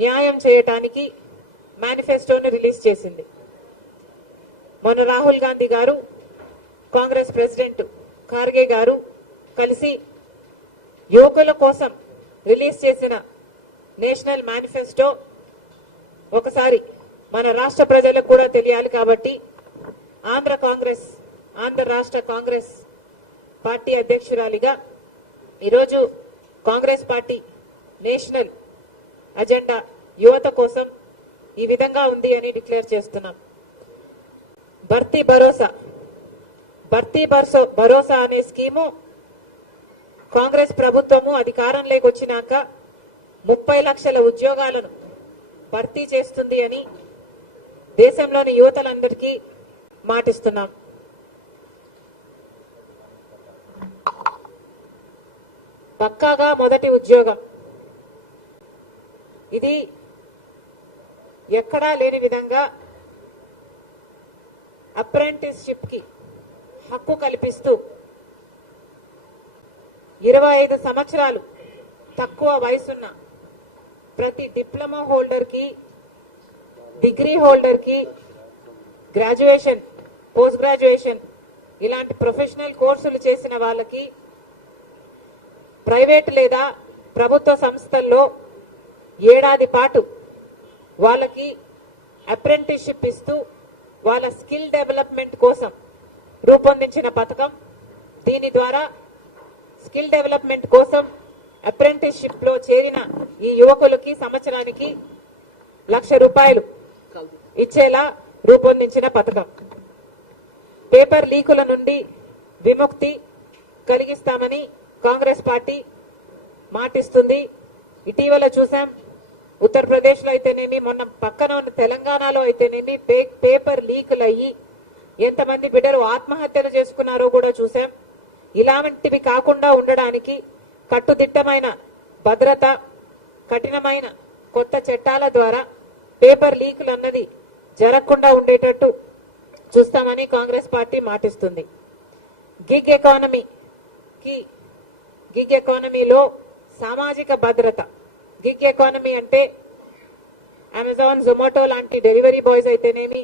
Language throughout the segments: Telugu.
న్యాయం చేయటానికి మేనిఫెస్టోను రిలీజ్ చేసింది. మొన్న రాహుల్ గాంధీ గారు, కాంగ్రెస్ ప్రెసిడెంట్ ఖార్గే గారు కలిసి యువకుల కోసం రిలీజ్ చేసిన నేషనల్ మేనిఫెస్టో ఒకసారి మన రాష్ట్ర ప్రజలకు కూడా తెలియాలి కాబట్టి ఆంధ్ర రాష్ట్ర కాంగ్రెస్ పార్టీ అధ్యక్షురాలిగా ఈరోజు కాంగ్రెస్ పార్టీ నేషనల్ అజెండా యువత కోసం ఈ విధంగా ఉంది అని డిక్లేర్ చేస్తున్నాం. భర్తీ భరోసా అనే స్కీము కాంగ్రెస్ ప్రభుత్వము అధికారంలోకి వచ్చినాక 30 లక్షల ఉద్యోగాలను భర్తీ చేస్తుంది అని దేశంలోని యువతలందరికీ మాటిస్తున్నాం. పక్కాగా మొదటి ఉద్యోగం ఇది ఎక్కడా లేని విధంగా అప్రెంటిస్షిప్ కి హక్కు కల్పిస్తూ 25 సంవత్సరాలు తక్కువ వయసున్న ప్రతి డిప్లొమా హోల్డర్ కి, డిగ్రీ హోల్డర్ కి, గ్రాడ్యుయేషన్, పోస్ట్ గ్రాడ్యుయేషన్ ఇలాంటి ప్రొఫెషనల్ కోర్సులు చేసిన వాళ్ళకి ప్రైవేట్ లేదా ప్రభుత్వ సంస్థల్లో ఏడాది పాటు వాళ్ళకి అప్రెంటిస్షిప్ ఇస్తూ వాళ్ళ స్కిల్ డెవలప్మెంట్ కోసం రూపొందించిన పథకం. దీని ద్వారా స్కిల్ డెవలప్మెంట్ కోసం అప్రెంటిస్షిప్ లో చేరిన ఈ యువకులకి సంవత్సరానికి ₹1,00,000 ఇచ్చేలా రూపొందించిన పథకం. పేపర్ లీకుల నుండి విముక్తి కలిగిస్తామని కాంగ్రెస్ పార్టీ మాటిస్తుంది. ఇటీవల చూసాం, ఉత్తరప్రదేశ్ లో అయితేనేమి, మొన్న పక్కన ఉన్న తెలంగాణలో అయితేనేమి పేపర్ లీకులు అయ్యి ఎంతమంది బిడ్డలు ఆత్మహత్యలు చేసుకున్నారో కూడా చూసాం. ఇలాంటివి కాకుండా ఉండడానికి కట్టుదిట్టమైన భద్రత, కఠినమైన కొత్త చట్టాల ద్వారా పేపర్ లీకులు అన్నది జరగకుండా ఉండేటట్టు చూస్తామని కాంగ్రెస్ పార్టీ మాటిస్తుంది. గిగ్ ఎకానమీలో సామాజిక భద్రత. గిగ్ ఎకానమీ అంటే అమెజాన్, జొమాటో లాంటి డెలివరీ బాయ్స్ అయితేనేమి,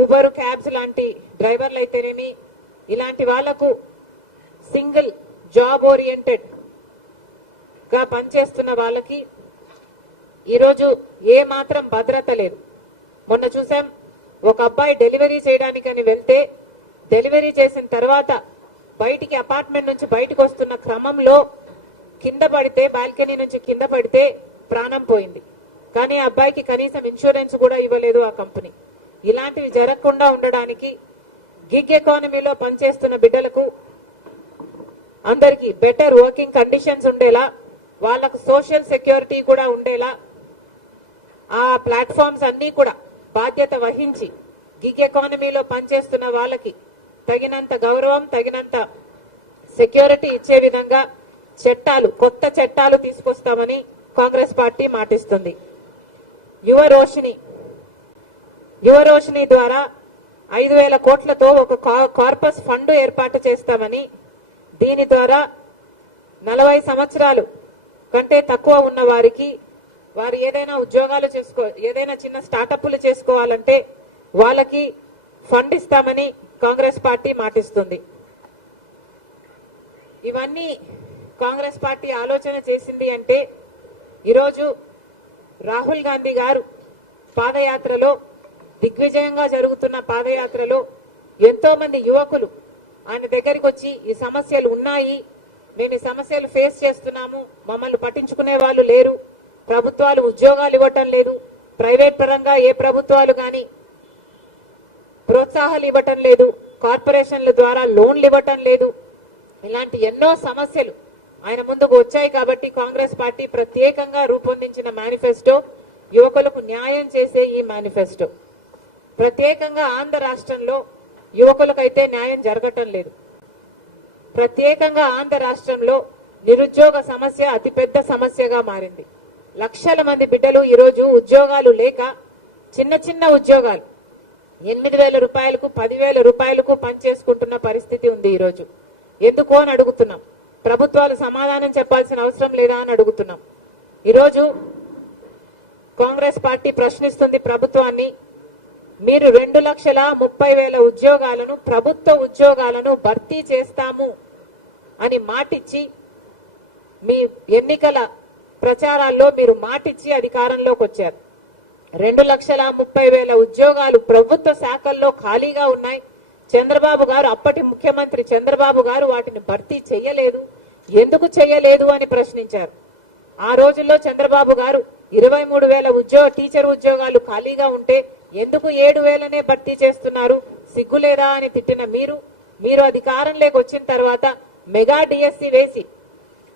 ఊబర్, క్యాబ్స్ లాంటి డ్రైవర్లు అయితేనేమి, ఇలాంటి వాళ్లకు సింగిల్ జాబ్ ఓరియంటెడ్ గా పనిచేస్తున్న వాళ్ళకి ఈరోజు ఏ మాత్రం భద్రత లేదు. మొన్న చూసాం, ఒక అబ్బాయి డెలివరీ చేయడానికని వెళ్తే డెలివరీ చేసిన తర్వాత బయటికి అపార్ట్మెంట్ నుంచి బయటకు వస్తున్న క్రమంలో కింద పడితే, బాల్కనీ నుంచి కింద పడితే ప్రాణం పోయింది. కానీ ఆ అబ్బాయికి కనీసం ఇన్సూరెన్స్ కూడా ఇవ్వలేదు ఆ కంపెనీ. ఇలాంటివి జరగకుండా ఉండడానికి గిగ్ ఎకానమీలో పనిచేస్తున్న బిడ్డలకు అందరికీ బెటర్ వర్కింగ్ కండిషన్స్ ఉండేలా, వాళ్లకు సోషల్ సెక్యూరిటీ కూడా ఉండేలా ఆ ప్లాట్ఫామ్స్ అన్ని కూడా బాధ్యత వహించి గిగ్ ఎకానమీలో పనిచేస్తున్న వాళ్ళకి తగినంత గౌరవం, తగినంత సెక్యూరిటీ ఇచ్చే విధంగా కొత్త చట్టాలు తీసుకొస్తామని కాంగ్రెస్ పార్టీ మాటిస్తుంది. యువ రోషిని ద్వారా 5,000 కోట్లతో ఒక కార్పస్ ఫండ్ ఏర్పాటు చేస్తామని, దీని ద్వారా 40 సంవత్సరాలు కంటే తక్కువ ఉన్న వారికి వారు ఏదైనా ఉద్యోగాలు ఏదైనా చిన్న స్టార్టప్లు చేసుకోవాలంటే వాళ్ళకి ఫండ్ ఇస్తామని కాంగ్రెస్ పార్టీ మాటిస్తుంది. ఇవన్నీ కాంగ్రెస్ పార్టీ ఆలోచన చేసింది అంటే ఈరోజు రాహుల్ గాంధీ గారు పాదయాత్రలో, దిగ్విజయంగా జరుగుతున్న పాదయాత్రలో ఎంతో మంది యువకులు ఆయన దగ్గరికి వచ్చి ఈ సమస్యలు ఉన్నాయి, మేము ఈ సమస్యలు ఫేస్ చేస్తున్నాము, మమ్మల్ని పట్టించుకునే వాళ్ళు లేరు, ప్రభుత్వాలు ఉద్యోగాలు ఇవ్వటం లేదు, ప్రైవేట్ పరంగా ఏ ప్రభుత్వాలు కానీ ప్రోత్సాహాలు ఇవ్వటం లేదు, కార్పొరేషన్ల ద్వారా లోన్లు ఇవ్వటం లేదు, ఇలాంటి ఎన్నో సమస్యలు ఆయన ముందుకు వచ్చాయి. కాబట్టి కాంగ్రెస్ పార్టీ ప్రత్యేకంగా రూపొందించిన మేనిఫెస్టో యువకులకు న్యాయం చేసే ఈ మేనిఫెస్టో. ప్రత్యేకంగా ఆంధ్ర రాష్ట్రంలో యువకులకైతే న్యాయం జరగటం లేదు. ప్రత్యేకంగా ఆంధ్ర రాష్ట్రంలో నిరుద్యోగ సమస్య అతిపెద్ద సమస్యగా మారింది. లక్షల మంది బిడ్డలు ఈరోజు ఉద్యోగాలు లేక చిన్న చిన్న ఉద్యోగాలు 8,000 రూపాయలకు 10,000 రూపాయలకు పనిచేసుకుంటున్న పరిస్థితి ఉంది. ఈరోజు ఎందుకో అని అడుగుతున్నాం. ప్రభుత్వాలు సమాధానం చెప్పాల్సిన అవసరం లేదా అని అడుగుతున్నాం. ఈరోజు కాంగ్రెస్ పార్టీ ప్రశ్నిస్తుంది ప్రభుత్వాన్ని. మీరు 2,30,000 ఉద్యోగాలను, ప్రభుత్వ ఉద్యోగాలను భర్తీ చేస్తాము అని మాటిచ్చి, మీ ఎన్నికల ప్రచారాల్లో మీరు మాటిచ్చి అధికారంలోకి వచ్చారు. 2,30,000 ఉద్యోగాలు ప్రభుత్వ శాఖల్లో ఖాళీగా ఉన్నాయి. చంద్రబాబు గారు, అప్పటి ముఖ్యమంత్రి చంద్రబాబు గారు వాటిని భర్తీ చేయలేదు. ఎందుకు చేయలేదు అని ప్రశ్నించారు. ఆ రోజుల్లో చంద్రబాబు గారు 23,000 టీచర్ ఉద్యోగాలు ఖాళీగా ఉంటే ఎందుకు 7,000నే భర్తీ చేస్తున్నారు, సిగ్గులేదా అని తిట్టిన మీరు అధికారంలోకి వచ్చిన తర్వాత మెగా డిఎస్సి వేసి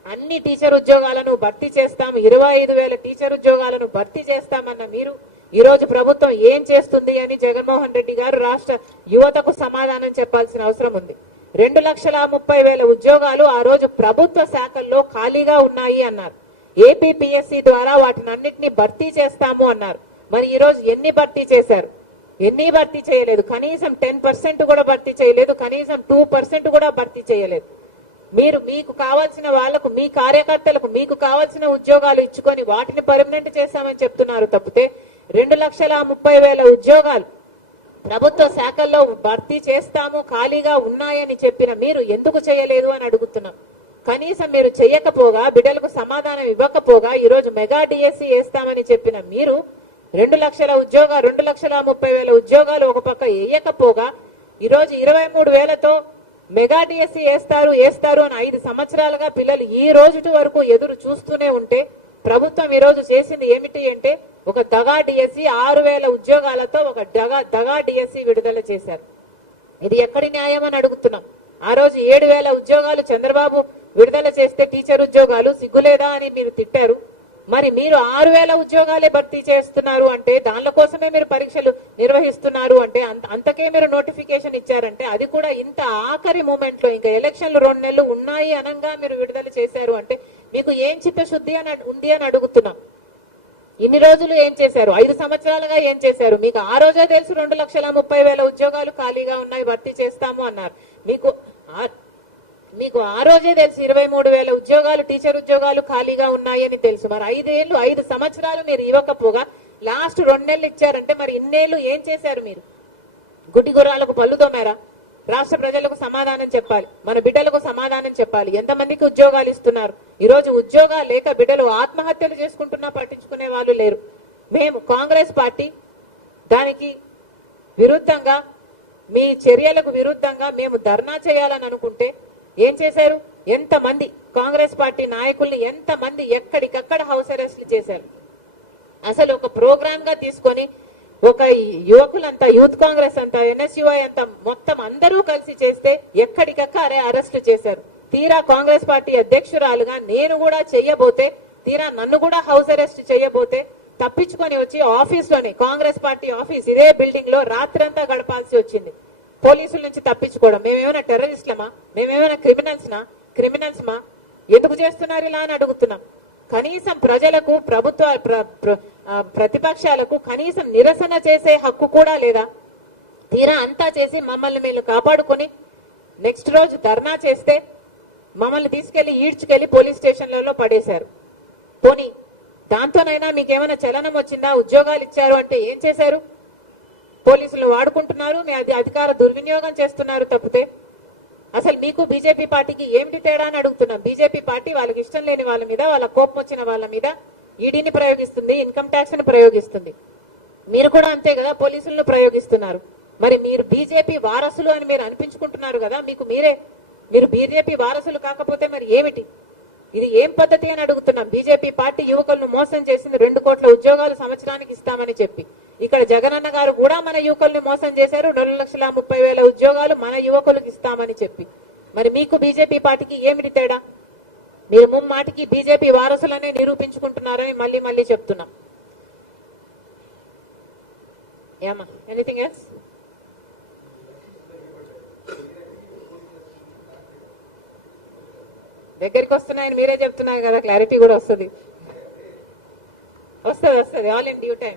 అన్ని టీచర్ ఉద్యోగాలను భర్తీ చేస్తాం, 25,000 టీచర్ ఉద్యోగాలను భర్తీ చేస్తామన్న మీరు ఈ రోజు ప్రభుత్వం ఏం చేస్తుంది అని జగన్మోహన్ రెడ్డి గారు రాష్ట్ర యువతకు సమాధానం చెప్పాల్సిన అవసరం ఉంది. 2,30,000 ఉద్యోగాలు ఆ రోజు ప్రభుత్వ శాఖల్లో ఖాళీగా ఉన్నాయి అన్నారు. ఏపీపీఎస్సీ ద్వారా వాటినన్నింటినీ భర్తీ చేస్తాము అన్నారు. మరి ఈ రోజు ఎన్ని భర్తీ చేశారు? ఎన్ని భర్తీ చేయలేదు. కనీసం 10% కూడా భర్తీ చేయలేదు. కనీసం 2% కూడా భర్తీ చేయలేదు. మీకు కావాల్సిన వాళ్లకు, మీ కార్యకర్తలకు మీకు కావాల్సిన ఉద్యోగాలు ఇచ్చుకొని వాటిని పర్మనెంట్ చేస్తామని చెప్తున్నారు తప్పితే 2,30,000 ఉద్యోగాలు ప్రభుత్వ శాఖల్లో భర్తీ చేస్తాము, ఖాళీగా ఉన్నాయని చెప్పిన మీరు ఎందుకు చేయలేదు అని అడుగుతున్నాం. కనీసం మీరు చేయకపోగా, బిడ్డలకు సమాధానం ఇవ్వకపోగా ఈ రోజు మెగా డిఎస్సి వేస్తామని చెప్పిన మీరు 2,30,000 ఉద్యోగాలు ఒక పక్క వేయకపోగా ఈ రోజు 23,000తో మెగా డిఎస్సి వేస్తారు అని 5 సంవత్సరాలుగా పిల్లలు ఈ రోజు వరకు ఎదురు చూస్తూనే ఉంటే ప్రభుత్వం ఈ రోజు చేసింది ఏమిటి అంటే ఒక దగా డిఎస్సి 6,000 ఉద్యోగాలతో ఒక దగా డిఎస్సి విడుదల చేశారు. ఇది ఎక్కడి న్యాయం అని అడుగుతున్నాం. ఆ రోజు 7,000 ఉద్యోగాలు చంద్రబాబు విడుదల చేస్తే టీచర్ ఉద్యోగాలు సిగ్గులేదా అని మీరు తిట్టారు. మరి మీరు 6,000 ఉద్యోగాలే భర్తీ చేస్తున్నారు అంటే, దానిల కోసమే మీరు పరీక్షలు నిర్వహిస్తున్నారు అంటే, అంతకే మీరు నోటిఫికేషన్ ఇచ్చారంటే, అది కూడా ఇంత ఆఖరి మూమెంట్ లో ఇంకా ఎలక్షన్లు 2 నెలలు ఉన్నాయి అనంగా మీరు విడుదల చేశారు అంటే మీకు ఏం చిత్తశుద్ధి ఉంది అని అడుగుతున్నాం. ఇన్ని రోజులు ఏం చేశారు? 5 సంవత్సరాలుగా ఏం చేశారు? మీకు ఆ రోజే తెలుసు 2,30,000 ఉద్యోగాలు ఖాళీగా ఉన్నాయి, భర్తీ చేస్తాము అన్నారు. మీకు ఆ రోజే తెలుసు 23,000 ఉద్యోగాలు, టీచర్ ఉద్యోగాలు ఖాళీగా ఉన్నాయని తెలుసు. మరి 5 సంవత్సరాలు మీరు ఇవ్వకపోగా లాస్ట్ 2 నెలలు ఇచ్చారంటే మరి ఇన్నేళ్లు ఏం చేశారు? మీరు గుడ్డి గుర్రాలకు పళ్ళు తోమారా? రాష్ట్ర ప్రజలకు సమాధానం చెప్పాలి, మన బిడ్డలకు సమాధానం చెప్పాలి. ఎంతమందికి ఉద్యోగాలు ఇస్తున్నారు? ఈ రోజు ఉద్యోగాలు లేక బిడ్డలు ఆత్మహత్యలు చేసుకుంటున్నా పట్టించుకునే వాళ్ళు లేరు. మేము కాంగ్రెస్ పార్టీ దానికి విరుద్ధంగా, మీ చర్యలకు విరుద్ధంగా మేము ధర్నా చేయాలని అనుకుంటే ఏం చేశారు? ఎంతమంది కాంగ్రెస్ పార్టీ నాయకుల్ని ఎంతమంది ఎక్కడికక్కడ హౌస్ అరెస్ట్లు చేశారు. అసలు ఒక ప్రోగ్రామ్ గా తీసుకొని ఒక యువకులంతా, యూత్ కాంగ్రెస్ అంతా, ఎన్ఎస్యుఐ అంతా మొత్తం అందరూ కలిసి చేస్తే ఎక్కడికక్కడే అరెస్టు చేశారు. తీరా కాంగ్రెస్ పార్టీ అధ్యక్షురాలుగా నేను కూడా చెయ్యబోతే, తీరా నన్ను కూడా హౌస్ అరెస్ట్ చేయబోతే తప్పించుకొని వచ్చి ఆఫీస్లోనే, కాంగ్రెస్ పార్టీ ఆఫీస్ ఇదే బిల్డింగ్ లో రాత్రంతా గడపాల్సి వచ్చింది. పోలీసుల నుంచి తప్పించుకోవడం. మేమేమైనా టెర్రరిస్టులమా? మేమేమైనా క్రిమినల్స్మా? ఎందుకు చేస్తున్నారు ఇలా అని అడుగుతున్నాం. కనీసం ప్రజలకు, ప్రతిపక్షాలకు కనీసం నిరసన చేసే హక్కు కూడా లేదా? తీరా అంతా చేసి మమ్మల్ని మేము కాపాడుకొని నెక్స్ట్ రోజు ధర్నా చేస్తే మమ్మల్ని తీసుకెళ్లి ఈడ్చుకెళ్లి పోలీస్ స్టేషన్లలో పడేశారు. పోనీ దాంతోనైనా మీకేమైనా చలనం వచ్చిందా? ఉద్యోగాలు ఇచ్చారు అంటే ఏం చేశారు? పోలీసులు వాడుకుంటున్నారు, మీ అధికార దుర్వినియోగం చేస్తున్నారు తప్పితే అసలు మీకు బీజేపీ పార్టీకి ఏమిటి తేడా అని అడుగుతున్నాం. బీజేపీ పార్టీ వాళ్ళకి ఇష్టం లేని వాళ్ళ మీద, వాళ్ళ కోపం వచ్చిన వాళ్ళ మీద ఈడీని ప్రయోగిస్తుంది, ఇన్కమ్ ట్యాక్స్ ని ప్రయోగిస్తుంది. మీరు కూడా అంతే కదా, పోలీసులను ప్రయోగిస్తున్నారు. మరి మీరు బీజేపీ వారసులు అని మీరు అనిపించుకుంటున్నారు కదా, మీరు బీజేపీ వారసులు కాకపోతే మరి ఏమిటి? ఇది ఏం పద్ధతి అని అడుగుతున్నాం. బీజేపీ పార్టీ యువకులను మోసం చేసింది 2 కోట్ల ఉద్యోగాలు సంవత్సరానికి ఇస్తామని చెప్పి. ఇక్కడ జగనన్న గారు కూడా మన యువకుల్ని మోసం చేశారు. 2,30,000 ఉద్యోగాలు మన యువకులకు ఇస్తామని చెప్పి. మరి మీకు బీజేపీ పార్టీకి ఏమిటి తేడా? మీరు ముమ్మాటికి బీజేపీ వారసులనే నిరూపించుకుంటున్నారని మళ్ళీ మళ్ళీ చెప్తున్నాం. ఏమా ఎనీథింగ్ ఎల్స్? దగ్గరికి వస్తున్నాయని మీరే చెప్తున్నారు కదా, క్లారిటీ కూడా వస్తుంది. All in due time.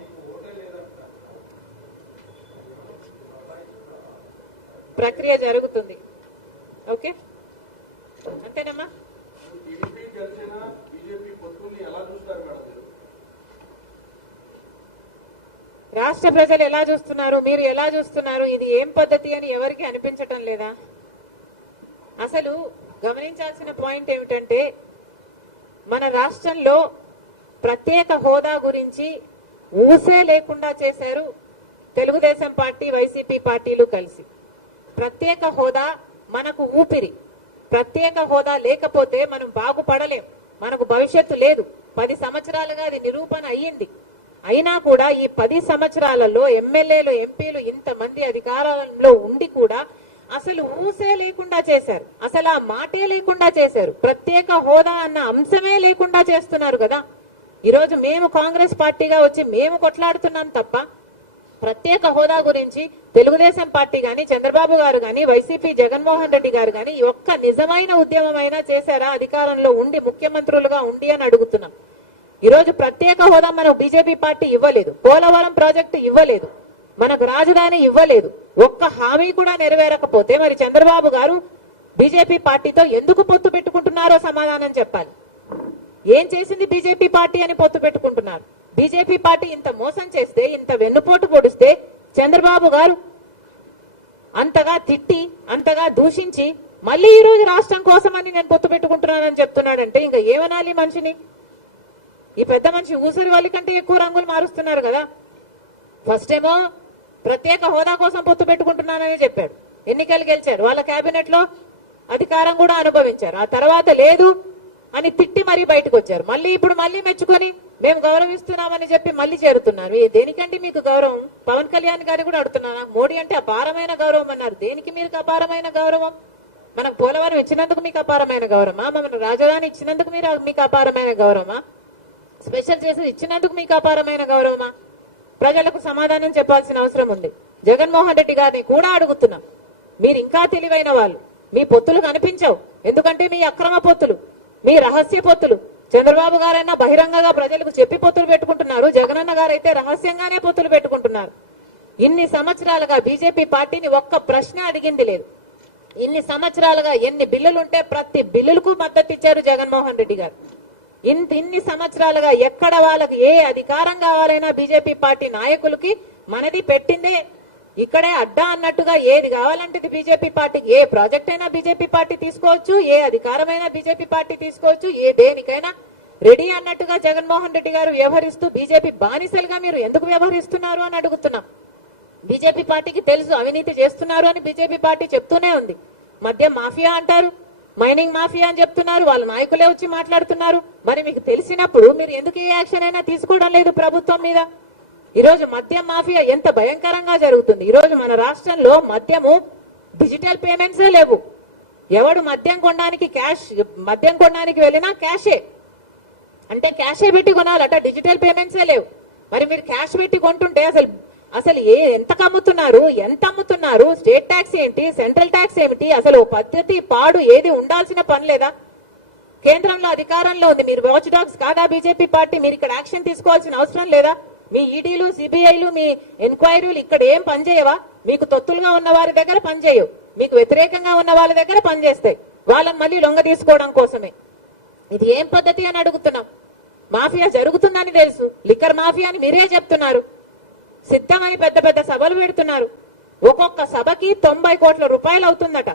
ప్రక్రియ జరుగుతుంది. ఓకే, అంతేనమ్మా. రాష్ట్ర ప్రజలు ఎలా చూస్తున్నారు, మీరు ఎలా చూస్తున్నారు, ఇది ఏం పద్ధతి అని ఎవరికి అనిపించటం లేదా? అసలు గమనించాల్సిన పాయింట్ ఏమిటంటే మన రాష్ట్రంలో ప్రత్యేక హోదా గురించి ఊసే లేకుండా చేశారు తెలుగుదేశం పార్టీ వైసీపీ పార్టీలు కలిసి. ప్రత్యేక హోదా మనకు ఊపిరి. ప్రత్యేక హోదా లేకపోతే మనం బాగుపడలేం, మనకు భవిష్యత్తు లేదు. 10 సంవత్సరాలుగా అది నిరూపణ అయ్యింది. అయినా కూడా ఈ 10 సంవత్సరాలలో ఎమ్మెల్యేలు ఎంపీలు ఇంతమంది అధికారంలో ఉండి కూడా అసలు ఊసే లేకుండా చేశారు, అసలు ఆ మాటే లేకుండా చేశారు. ప్రత్యేక హోదా అన్న అంశమే లేకుండా చేస్తున్నారు కదా. ఈరోజు మేము కాంగ్రెస్ పార్టీగా వచ్చి మేము కొట్లాడుతున్నాం తప్ప ప్రత్యేక హోదా గురించి తెలుగుదేశం పార్టీ గాని, చంద్రబాబు గారు గాని, వైసీపీ జగన్మోహన్ రెడ్డి గారు గాని ఒక్క నిజమైన ఉద్యమం అయినా చేశారా అధికారంలో ఉండి, ముఖ్యమంత్రులుగా ఉండి అని అడుగుతున్నాం. ఈరోజు ప్రత్యేక హోదా మనకు బీజేపీ పార్టీ ఇవ్వలేదు, పోలవరం ప్రాజెక్టు ఇవ్వలేదు, మనకు రాజధాని ఇవ్వలేదు. ఒక్క హామీ కూడా నెరవేరకపోతే మరి చంద్రబాబు గారు బీజేపీ పార్టీతో ఎందుకు పొత్తు పెట్టుకుంటున్నారో సమాధానం చెప్పాలి. ఏం చేసింది బీజేపీ పార్టీ అని పొత్తు పెట్టుకుంటున్నారు? బీజేపీ పార్టీ ఇంత మోసం చేస్తే, ఇంత వెన్నుపోటు పొడిస్తే చంద్రబాబు గారు అంతగా తిట్టి, అంతగా దూషించి మళ్ళీ ఈ రోజు రాష్ట్రం కోసమని నేను పొత్తు పెట్టుకుంటున్నానని చెప్తున్నాడంటే ఇంకా ఏమనాలి మనిషిని? ఈ పెద్ద మనిషి ఊసరి వాళ్ళ కంటే ఎక్కువ రంగులు మారుస్తున్నారు కదా. ఫస్ట్ ఏమో ప్రత్యేక హోదా కోసం పొత్తు పెట్టుకుంటున్నానని చెప్పాడు, ఎన్నికలు గెలిచారు, వాళ్ళ కేబినెట్ లో అధికారం కూడా అనుభవించారు. ఆ తర్వాత లేదు అని తిట్టి మరీ బయటకు వచ్చారు. మళ్ళీ ఇప్పుడు మళ్ళీ మెచ్చుకొని మేము గౌరవిస్తున్నామని చెప్పి మళ్ళీ చేరుతున్నారు. దేనికంటే మీకు గౌరవం? పవన్ కళ్యాణ్ గారు కూడా అడుగుతున్నాను, మోడీ అంటే అపారమైన గౌరవం అన్నారు. దేనికి మీకు అపారమైన గౌరవం? మనకు పోలవరం ఇచ్చినందుకు మీకు అపారమైన గౌరవమా? మన రాజధాని ఇచ్చినందుకు మీకు అపారమైన గౌరవమా? స్పెషల్ చేసి ఇచ్చినందుకు మీకు అపారమైన గౌరవమా? ప్రజలకు సమాధానం చెప్పాల్సిన అవసరం ఉంది. జగన్మోహన్ రెడ్డి గారిని కూడా అడుగుతున్నాం, మీరు ఇంకా తెలివైన వాళ్ళు, మీ పొత్తులు కనిపించవు. ఎందుకంటే మీ అక్రమ పొత్తులు, మీ రహస్య పొత్తులు. చంద్రబాబు గారైనా బహిరంగంగా ప్రజలకు చెప్పి పొత్తులు పెట్టుకుంటున్నారు, జగనన్న గారైతే రహస్యంగానే పొత్తులు పెట్టుకుంటున్నారు. ఇన్ని సంవత్సరాలుగా బీజేపీ పార్టీని ఒక్క ప్రశ్న అడిగింది లేదు. ఇన్ని సంవత్సరాలుగా ఎన్ని బిల్లులుంటే ప్రతి బిల్లులకు మద్దతు ఇచ్చారు జగన్మోహన్ రెడ్డి గారు. ఇన్ని సంవత్సరాలుగా ఎక్కడ వాళ్ళకి ఏ అధికారం కావాలైనా బీజేపీ పార్టీ నాయకులకి మనది పెట్టిందే, ఇక్కడే అడ్డా అన్నట్టుగా ఏది కావాలంటే బీజేపీ పార్టీకి, ఏ ప్రాజెక్ట్ అయినా బీజేపీ పార్టీ తీసుకోవచ్చు, ఏ అధికారమైనా బీజేపీ పార్టీ తీసుకోవచ్చు, ఏ దేనికైనా రెడీ అన్నట్టుగా జగన్మోహన్ రెడ్డి గారు వ్యవహరిస్తూ బీజేపీ బానిసలుగా మీరు ఎందుకు వ్యవహరిస్తున్నారు అని అడుగుతున్నాం. బీజేపీ పార్టీకి తెలుసు అవినీతి చేస్తున్నారు అని బీజేపీ పార్టీ చెప్తూనే ఉంది. మద్యం మాఫియా అంటారు, మైనింగ్ మాఫియా అని చెప్తున్నారు, వాళ్ళ నాయకులే వచ్చి మాట్లాడుతున్నారు. మరి మీకు తెలిసినప్పుడు మీరు ఎందుకు ఏ యాక్షన్ అయినా తీసుకోవడం లేదు ప్రభుత్వం మీద? ఈరోజు మద్యం మాఫియా ఎంత భయంకరంగా జరుగుతుంది. ఈరోజు మన రాష్ట్రంలో మద్యము డిజిటల్ పేమెంట్సే లేవు. ఎవడు మద్యం కొనడానికి వెళ్ళినా క్యాషే, అంటే క్యాషే పెట్టి కొనాలట, డిజిటల్ పేమెంట్సే లేవు. మరి మీరు క్యాష్ పెట్టి కొంటుంటే అసలు ఎంత అమ్ముతున్నారు? స్టేట్ ట్యాక్స్ ఏంటి, సెంట్రల్ ట్యాక్స్ ఏమిటి? అసలు పద్ధతి పాడు ఏది ఉండాల్సిన పని లేదా? కేంద్రంలో అధికారంలో ఉంది, మీరు వాచ్ డాగ్స్ కాదా బీజేపీ పార్టీ? మీరు ఇక్కడ యాక్షన్ తీసుకోవాల్సిన అవసరం లేదా? మీ ఈడీలు, సిబిఐలు, మీ ఎంక్వైరీలు ఇక్కడ ఏం పనిచేయవా? మీకు తొత్తులుగా ఉన్న వారి దగ్గర పనిచేయవు, మీకు వ్యతిరేకంగా ఉన్న వాళ్ళ దగ్గర పనిచేస్తాయి, వాళ్ళని మళ్ళీ లొంగ తీసుకోవడం కోసమే. ఇది ఏం పద్ధతి అని అడుగుతున్నాం. మాఫియా జరుగుతుందని తెలుసు, లిక్కర్ మాఫియా అని మీరే చెప్తున్నారు. సిద్ధమని పెద్ద పెద్ద సభలు పెడుతున్నారు. ఒక్కొక్క సభకి 90 కోట్ల రూపాయలు అవుతుందట.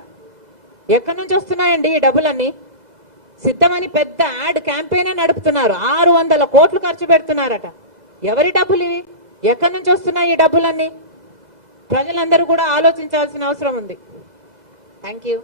ఎక్కడి నుంచి వస్తున్నాయండి ఈ డబ్బులన్నీ? సిద్ధమని పెద్ద యాడ్ క్యాంపెయిన్ నడుపుతున్నారు, 600 కోట్లు ఖర్చు పెడుతున్నారట. ఎవరి డబ్బులు ఇవి? ఎక్కడి నుంచి వస్తున్నాయి ఈ డబ్బులన్నీ? ప్రజలందరూ కూడా ఆలోచించాల్సిన అవసరం ఉంది. Thank you.